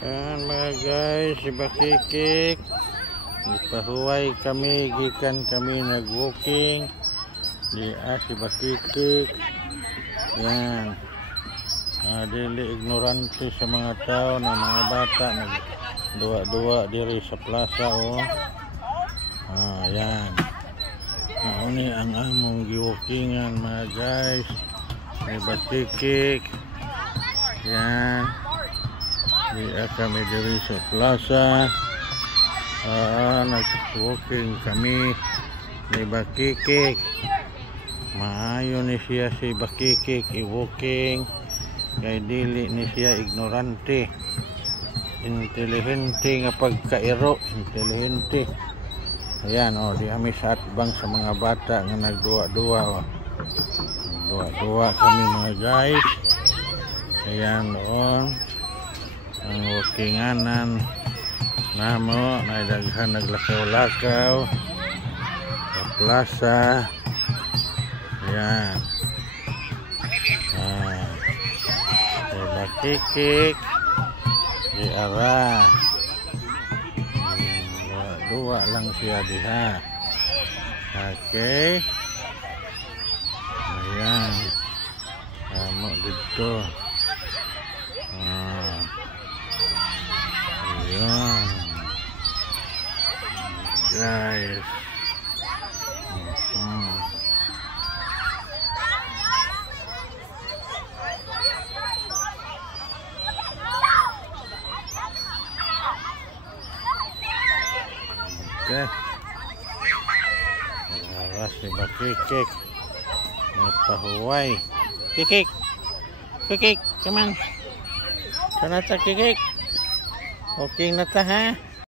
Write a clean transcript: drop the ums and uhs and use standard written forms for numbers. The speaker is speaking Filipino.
Yan mga guys, si Bakikik. Ipahuway kami, gikan kami nag-walking. Di si Bakikik. Yan. Dili ignorante sa mga tao na mga bata nagduwa-duwa diri sa plaza yan. Nauni ang among giwalkingan mga guys. May Bakikik. Yan. Di kami diri sa plaza. Nag-walking kami ni Bakikik. Maayo ni siya si Bakikik i-walking. Kay dili ni siya ignorante. Intelihente nga pagkairo. Intelihente. Ayan di kami sa atbang sa mga bata nga nagduwa-duwa Duwa-duwa kami mga guys. Ayan ang walkinganan namo na daghan naglakaw-lakaw sa plaza. Ayan. Bakikik di ara dua lang siya diha. Okay. Ayan. Amo dito. Ayan. Guys. Okay. Si Bakikik nagpahuway. Kikik, Kikik, come on. Sana sa Kikik. Okay na ta ha.